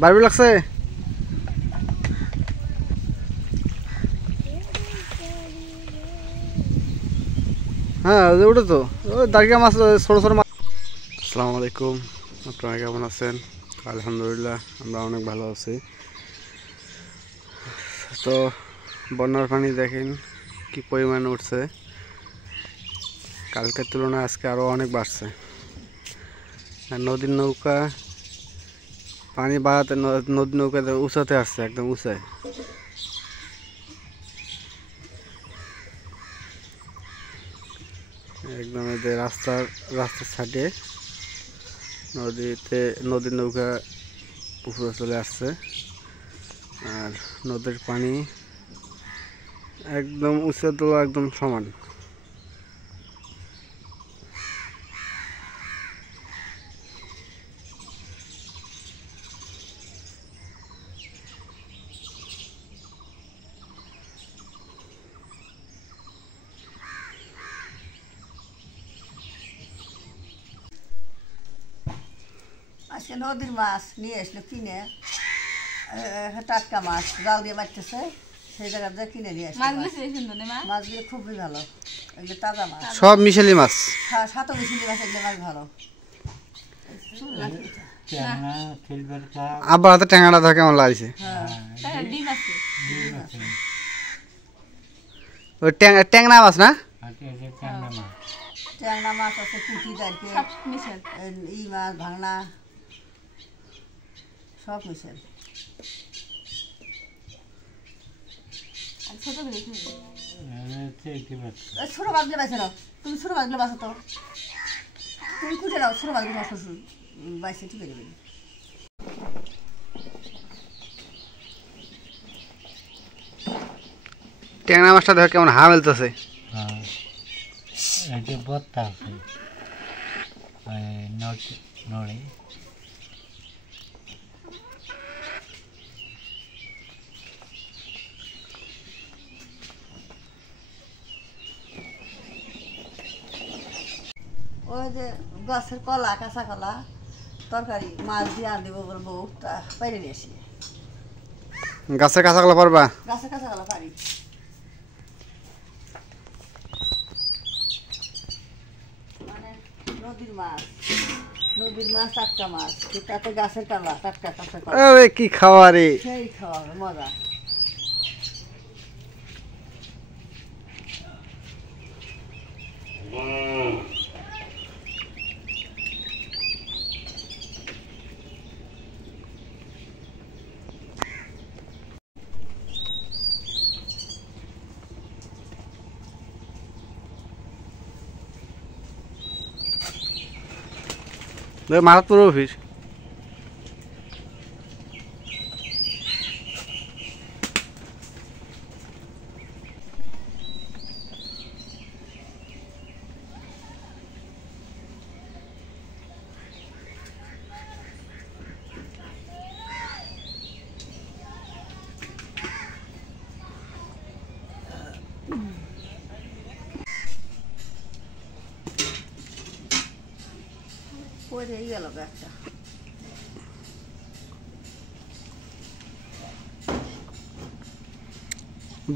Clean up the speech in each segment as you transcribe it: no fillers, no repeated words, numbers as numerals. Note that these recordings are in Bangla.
বারবি লাগছে হ্যাঁ ওটা তো দাঁড়িয়ে মাছ ছোট ছোট মাছ। আসসালামু আলাইকুম, আপনারা কেমন আছেন? আলহামদুলিল্লাহ আমরা অনেক ভালো আছি। তো বন্যার পানি দেখেন কি পরিমাণ উঠছে, কালকের তুলনায় আজকে আরও অনেক বাড়ছে। আর নদীর নৌকা পানি বাড়াতে নদীর নৌকাতে উঁচাতে আসছে, একদম উঁচায়। একদম এদের রাস্তার সাইডে নদীর নৌকা উপরে চলে আসছে। আর নদীর পানি একদম উঁচা তো একদম সমান। আজকে নদীর মাছ নিয়ে আসলো কিনে, টাটকা মাছ জাল দিয়ে মারতেছে, সেই জায়গায় কিনে নিয়ে আসলো। মাছগুলো খুবই ভালো, এগুলো তাজা মাছ, সব মিশালি মাছ, সাতও মিশালি মাছ, এগুলো মাছ ভালো। আবার হাতে ট্যাংরা ধর কেমন লাগছে। ওই ট্যাংরা মাছ না, ট্যাংরা মাছ আছে, পুঁটি দাঁড়কে ই মাছ ভাঙনা সব মিশেল। ছোট মাছগুলো বাঁচে নাও, তুমি ছোট মাছগুলো বাঁচো তো, তুমি খুঁজে নাও ছোট মাছগুলো শ্বশুর বাইসে ঠিক হয়ে যাবে। ট্যাংরা মাছটা ধর কেমন হা মেলতেছে। ওই যে গাছের কলা, কাঁচা কলা তরকারি মাছ দিয়ে আর দেবো বলবো, তা পাইরে নিয়ে আসি। গাছের কাঁচা কলা পারবা? গাছের কাঁচা কলা পারি। মানে নদীর মাছ টাটকা মাছ, তাতে গাছের কলা টাটকা কাঁচা কলা, কি খাওয়া রে, সেই খাওয়াবে মজা। মারাত পুরো অফিস পড়ে গেল একটা।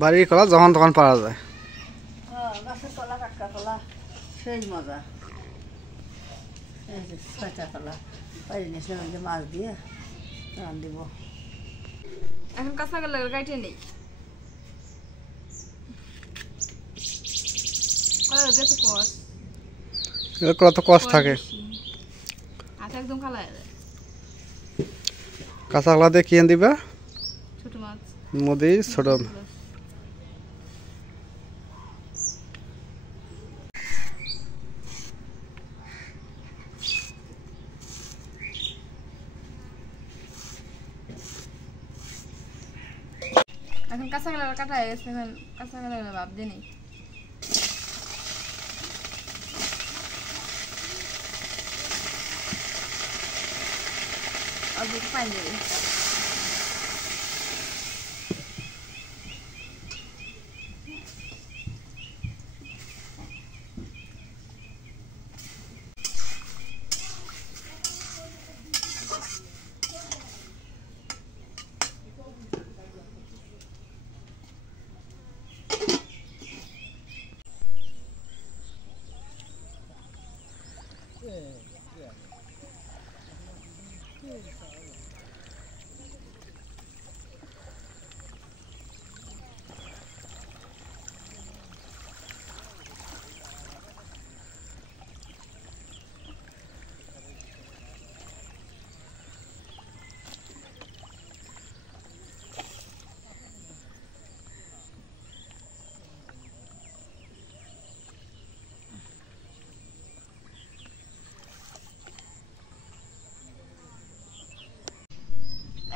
বাড়ির কলা যখন তখন পাওয়া যায়। গাছের কলা টাটকা কলা সেই মজা। এই যে কাঁচা কলা পাইরে নিয়েছিলাম, মাছ দিয়ে রান দিব। এখন কাঁচা কলা কাটে নেই, কত কষ্ট থাকে। আচ্ছা একদম কালা হয়ে যায়। কাঁচা কলা দিয়ে কি দিবা? ছোট মাছ, নদী ছোট। এখন কাঁচা কলা কাটা হয়ে গেছে, এখন কাঁচা কলা ভাব দিয়ে নেই। অল্প একটু পানি দেবে।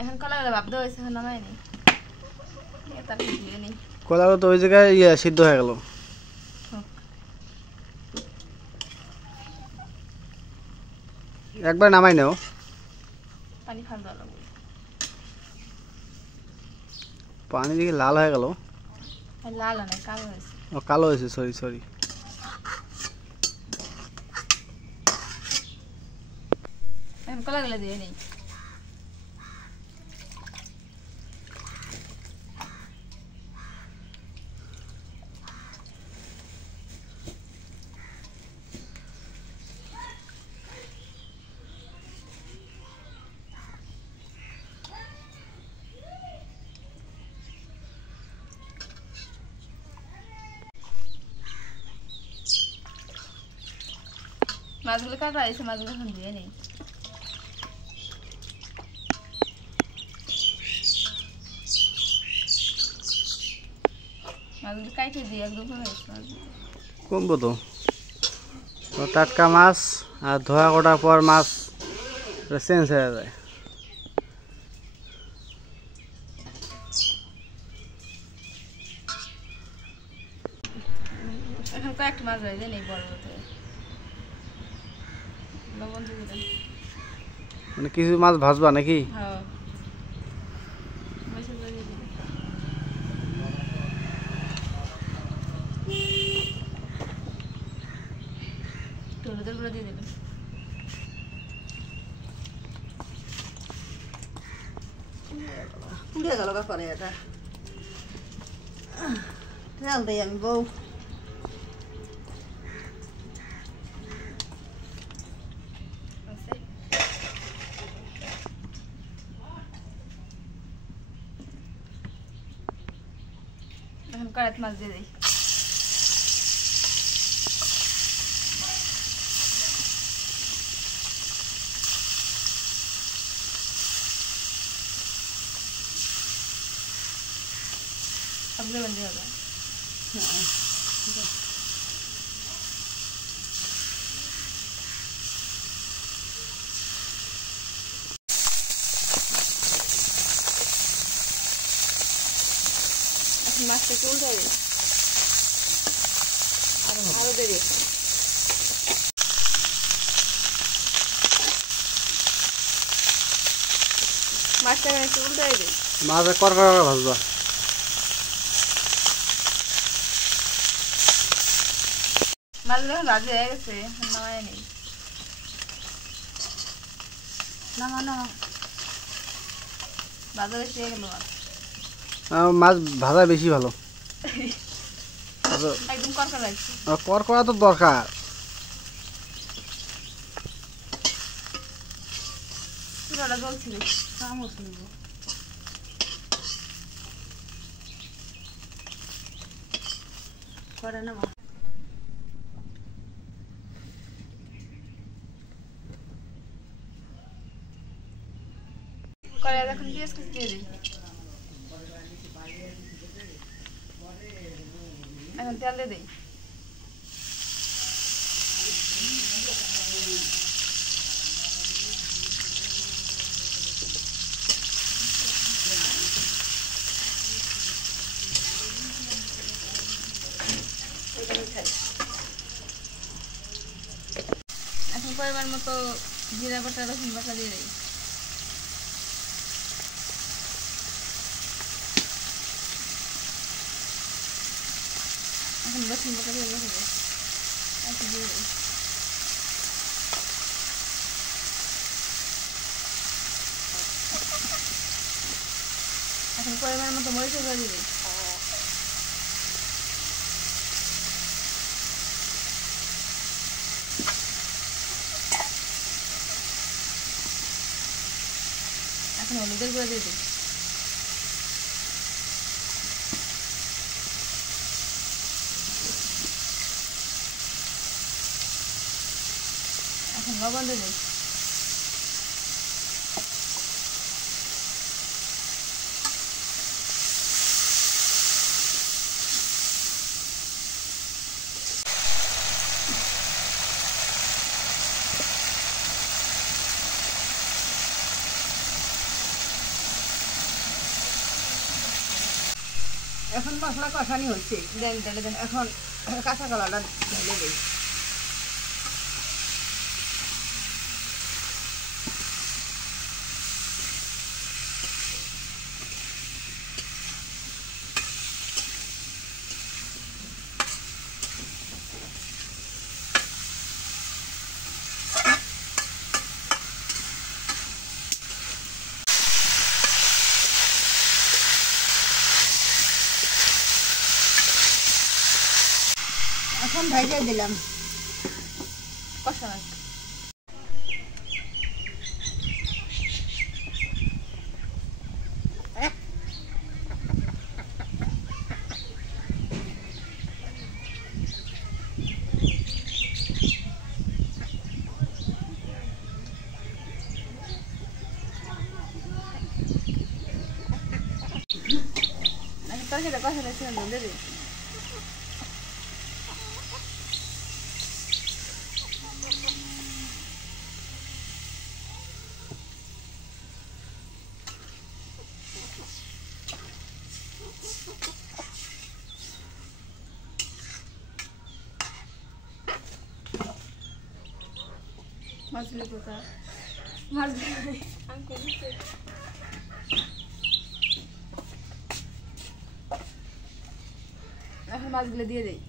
এখন কলাগুলো ভাব দেওয়া হয়েছে, এখন নামাই নি তার ধুয়ে নেই। কলাগুলো তো ওই জায়গায় সিদ্ধ হয়ে গেল। একবার নামাই নাও, পানি ফাল দেওয়া লাগবে। পানি দিকে লাল হয়ে গেল। লাল অনেক কালো হয়েছে। ও কালো হয়েছে, সরি সরি। এখন কলাগুলো ধুয়ে নেই। মাছগুলো কাটা হয়েছে, মাছগুলো এখন ধুয়ে নেই। মাছগুলো কাটে দিয়ে একদম কমবো তো। টাটকা মাছ আর ধোয়া কটার পর মাছ চেঞ্জ হয়ে যায়। এখন কয়েকটা মাছ হয়ে যায় নেই বড় মতো। লবণ দিয়ে দিলাম। মানে কিছু মাছ ভাজবা নাকি? হ্যাঁ, মরিচের গুঁড়ো দিয়ে দিলাম। একটু হলুদের গুঁড়ো দিয়ে দিলাম। পুড়ে গেল করে এটা তেল দিই আমি বউ। এখন কড়াইত মাছ দিয়ে দিই। সবগুলো বন্ধ হবে। এখন মাছটা উল্টে হবে, আরো দেরি। মাছটা একটু উল্টে হবে। মাছ কর করে ভাজবা। মাছগুলো এখন ভাজি হয়ে গেছে, এখন নামায় নেই। নামা নামা ভাজা বেশি হয়ে গেল মাছ। মাছ ভাজা বেশি ভালো। একদম করকা লাগছে। কর করা তো দরকার। পুরোটা জ্বলছিল। চামচ নেব করে নেব। কড়াই এখন পেঁয়াজ কুচি দিয়ে দিই। এখন তেল দিয়ে দিই। এখন পরিমাণ মতো জিরা বাটা রসুন বাটা দিয়ে দিই। এখন রসুন বাটা দিয়ে রেখে দিই। একটু দিয়ে দিই। এখন পরিমাণ মতো মরিচের গুঁড়ো দিয়ে দিই। এখন হলুদের গুঁড়ো দিয়ে দিই। এখন লবণ দিয়ে দিই। এখন মশলা কষানি হচ্ছে, এখন কাঁচা কলাটা ঢেলে দিই। এখন ভেজে দিলাম কষা তরকারিটা কষা রাখছি না দেবে। মাছগুলো কোথায়? মাছগুলো এখন মাছগুলো দিয়ে দেই।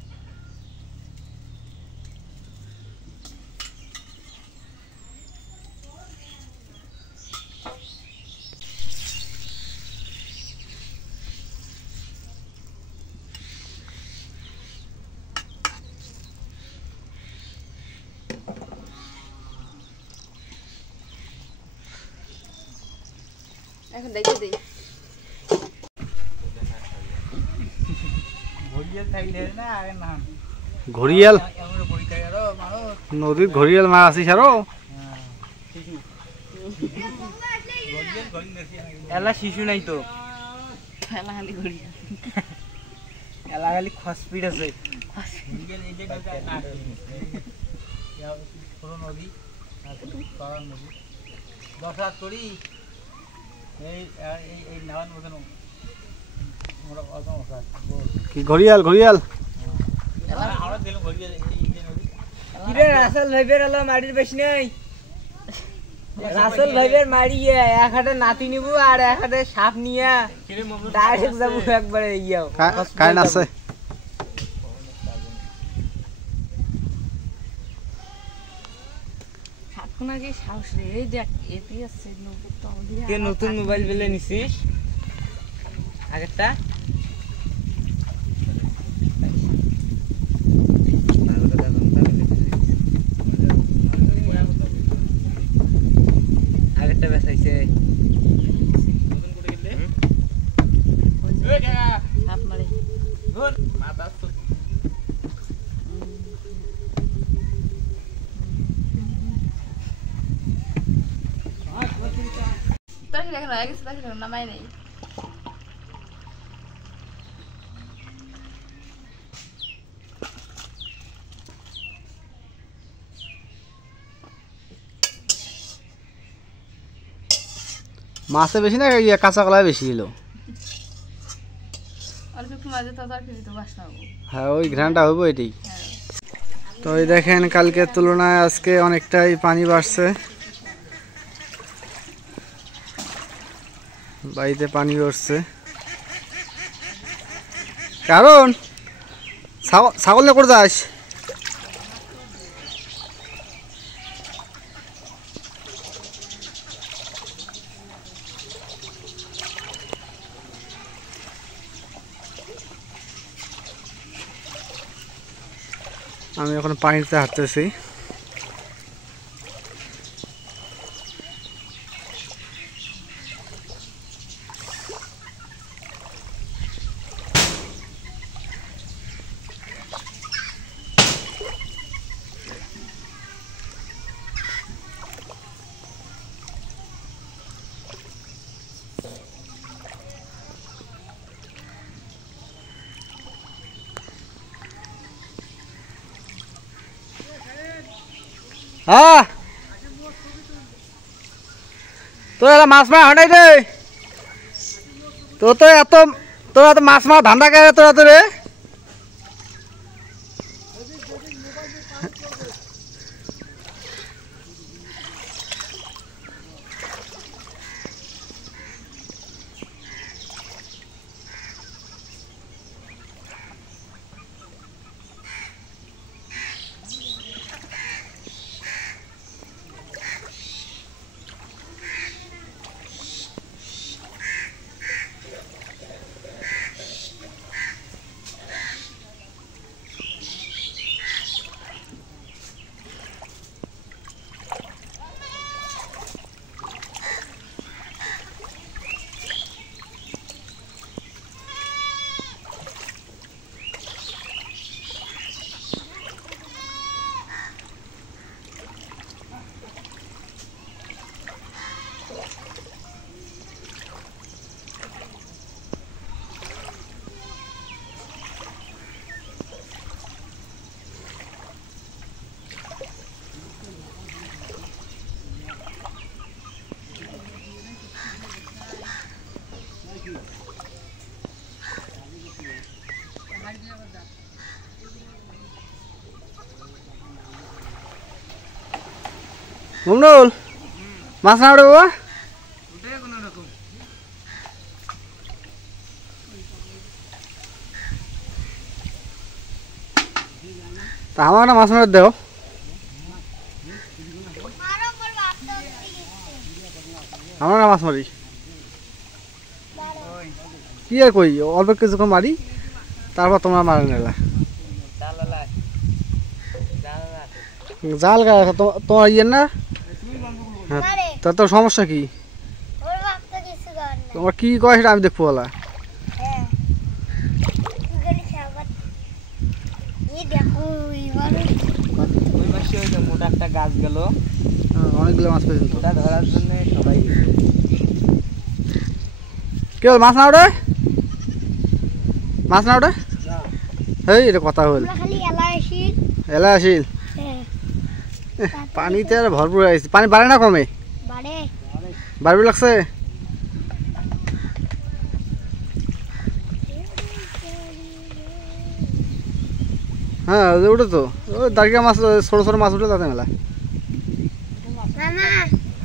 এখন দেখে দেই। ঘড়িয়াল নদীর ঘড়িয়াল মাছ আছিস আরো এলা শিশু নাই তো, এলা খালি ঘড়িয়াল, এলা খালি খসপিট আছে। কি ঘড়িয়াল ঘড়িয়াল কিরে রাসেল ভাইবের এলা মাটির বেশি নাই। রাসেল ভাইবের মারি এক হাতে নাতি নিব আর এক হাতে সাপ নিয়ে ডাইরেক্ট যাবো একবারে ইয়াও কারেন্ট আছে। নতুন মোবাইল বেলে নিছিস আগেরটা? আগেরটা বেচাইছে তরকারি এখন হয়ে গেছে, তরকারি নামাই নেই। মাছে বেশি না কাঁচা কলায় বেশি ছিল। অল্প একটু মাঝে তো তরকারি তো বাসনা হবো। হ্যাঁ ওই ঘ্রাণটা হইব এটাই। তো এই দেখেন কালকের তুলনায় আজকে অনেকটাই পানি বাড়ছে, বাড়িতে পানি উঠছে। কারণ ছাগল নিয়ে করে যাস? আমি এখন পানিতে হাঁটতেছি। হ্যাঁ তো এরা মাছ মারা হয় নাই রে। তো তোরা তো মাছ মারা ধান্দা করে তোরা তো রে। মুমনুল মাছ না ওঠে বাবা? তা আমার না মাছ মারা দেও। আমার না মাছ মারি কি আর কই অল্প কিছুক্ষণ মারি তারপর তোমরা মারে নেলা জাল গায়ে তোমার ইয়ে না। হ্যাঁ তা তোর সমস্যা কি? তোমার কি কয় সেটা আমি দেখবো বলা। মোটা একটা গাছ গেল, অনেকগুলো মাছ পেয়েছেন তো। ওটা ধরার জন্য সবাই গেছে। কি হল মাছ না ওঠে? মাছ না ওঠে? এই এটা কথা হল এলা আসিল পানিতে আর ভরপুর হয়ে গেছে। পানি বাড়ে না কমে? বাড়বে লাগছে। হ্যাঁ ওটা তো ওই দাঁড়িয়ে মাছ ছোট ছোট মাছ উঠে তাতে মেলা।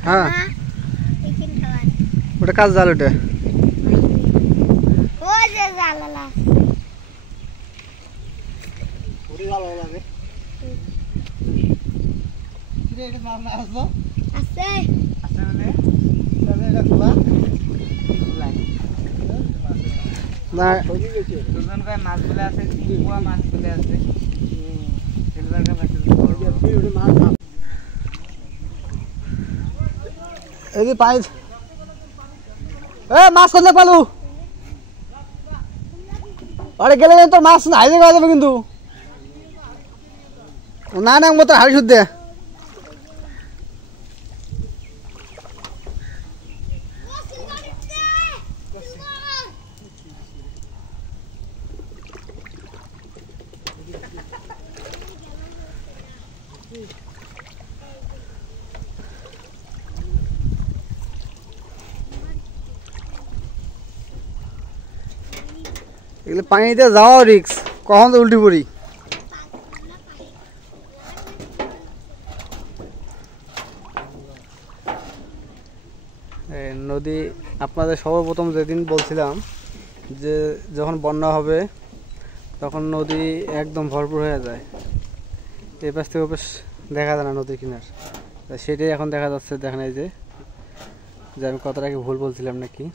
হ্যাঁ ওটা কাজ জাল ওটা। মাছগুলো আছে, মাছগুলো আছে। এই পানি মাছ কোথায় পালু? আরে গেলে তোর মাছ না হাইজে করা যাবে কিন্তু। না না মতো হাড়ি শুদ্ধে এগুলো পানিতে যাওয়া রিক্স, কখন তো উল্টি পড়ি। নদী আপনাদের সর্বপ্রথম যেদিন বলছিলাম যে যখন বন্যা হবে তখন নদী একদম ভরপুর হয়ে যায়, এই পাশ থেকে ওপাশ দেখা যায় না নদীর কিনার। সেটাই এখন দেখা যাচ্ছে। দেখেন এই যে আমি কথাটা কি ভুল বলছিলাম নাকি।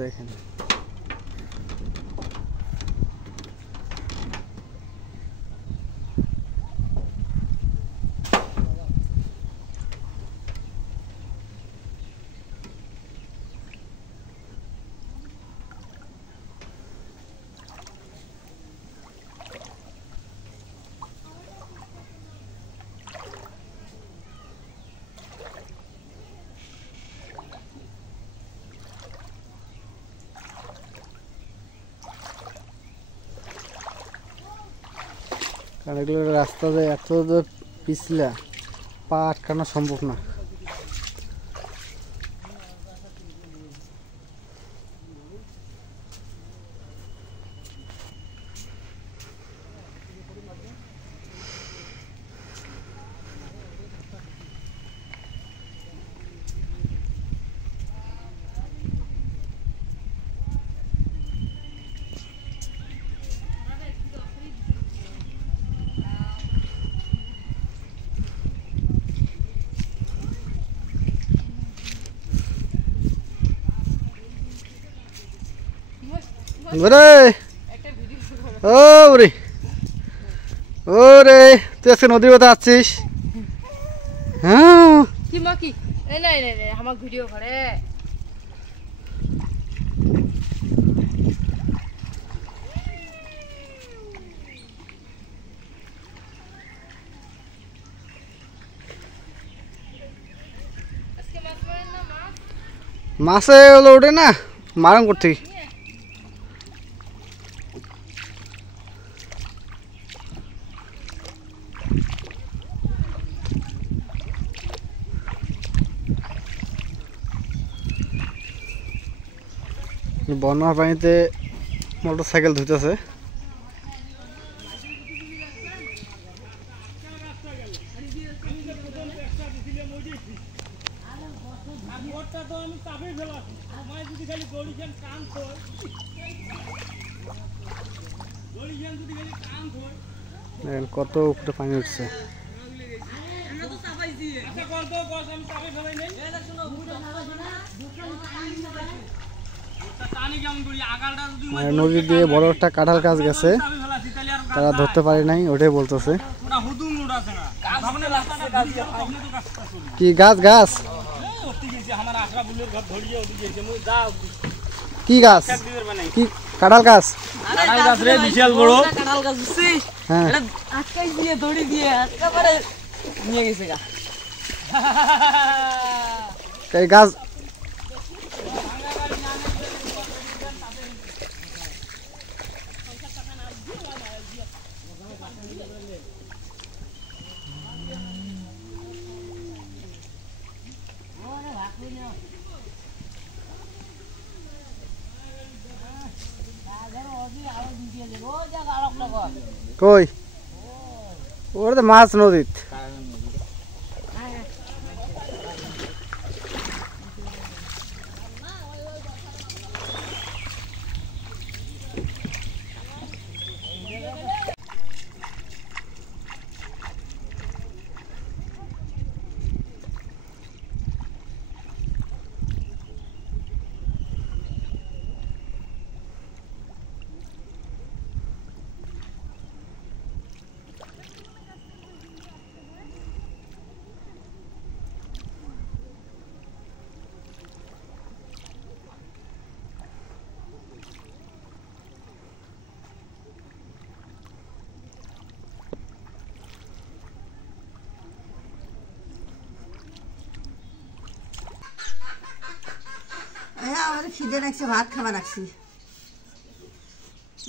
দেখেন কারণ এগুলো রাস্তা যে এত পিছলা, পা আটকানো সম্ভব না। ওরে ও ওরে ওরে, তুই আজকে নদীর কথা আসছিস? হ্যাঁ কি মা কি নাই নাই নাই আমার ভিডিও করে আজকে মাছ মারেন না মাছ মাছে হলো ওঠে না, মারাম করতে বন্যার পানিতে মোটর সাইকেল ধুইতেছে। দেখেন কত উপরে পানি উঠছে। নদী দিয়ে বড় একটা কাঁঠাল গাছ গেছে, তারা ধরতে পারে নাই, ওটাই বলতেছে। কি গাছ? গাছ কি গাছ? কি কাঁঠাল গাছ? বিশাল বড় হ্যাঁ আটকাই দিয়ে দড়ি দিয়ে একেবারে নিয়ে গেছে গা। এই গাছ কই? ওটা তো মাছ নদীত। হ্যাঁ আমার খিদে লাগছে, ভাত খাওয়া লাগছি,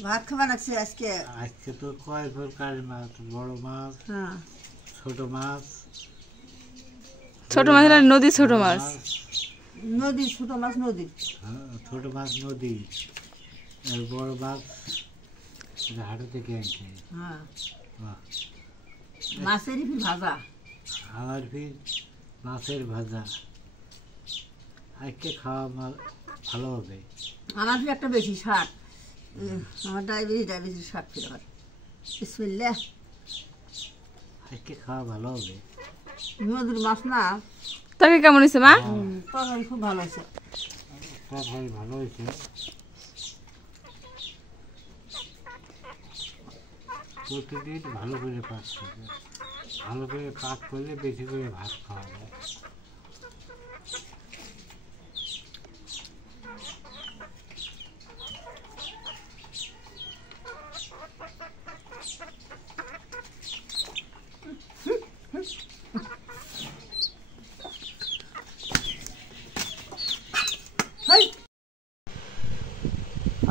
ভাত খাওয়া লাগছে আজকে। আজকে তো কয় প্রকার মাছ, বড় মাছ, হ্যাঁ ছোট মাছ। ছোট মাছ না নদী ছোট মাছ নদী, ছোট মাছ নদী। ছোট মাছ নদী, আর বড় মাছ হাটে থেকে আনছে। হ্যাঁ বাহ, মাছেরই ফির ভাজা। আমার ফির মাছের ভাজা। আজকে খাওয়া ভালো হবে। আমার ফির একটা বেশি শাক, আমার ডায়াবেটিস শাক ফির আমার। বিসমিল্লাহ। আজকে খাওয়া ভালো হবে। নদীর মাছ না, তবে কেমন হয়েছে মা? তরকারি খুব ভালো হয়েছে। তরকারি ভালো হয়েছে। প্রতিদিন ভালো করে পাক করবে, ভালো করে পাক করলে বেশি করে ভাত খাওয়া যায়।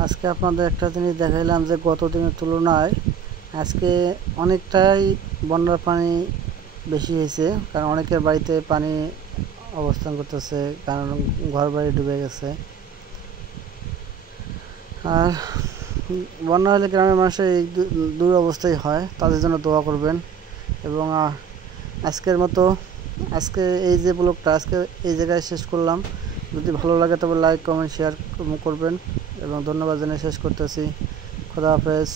আজকে আপনাদের একটা জিনিস দেখাইলাম যে গত দিনের তুলনায় আজকে অনেকটাই বন্যার পানি বেশি হয়েছে, কারণ অনেকের বাড়িতে পানি অবস্থান করতেছে, কারণ ঘর বাড়ি ডুবে গেছে। আর বন্যা হলে গ্রামের মানুষের এই দুরবস্থাই হয়, তাদের জন্য দোয়া করবেন। এবং আজকের মতো আজকে এই যে ব্লগটা আজকে এই জায়গায় শেষ করলাম। যদি ভালো লাগে তবে লাইক কমেন্ট শেয়ার করবেন এবং ধন্যবাদ জানিয়ে শেষ করতেছি। খোদা হাফেজ।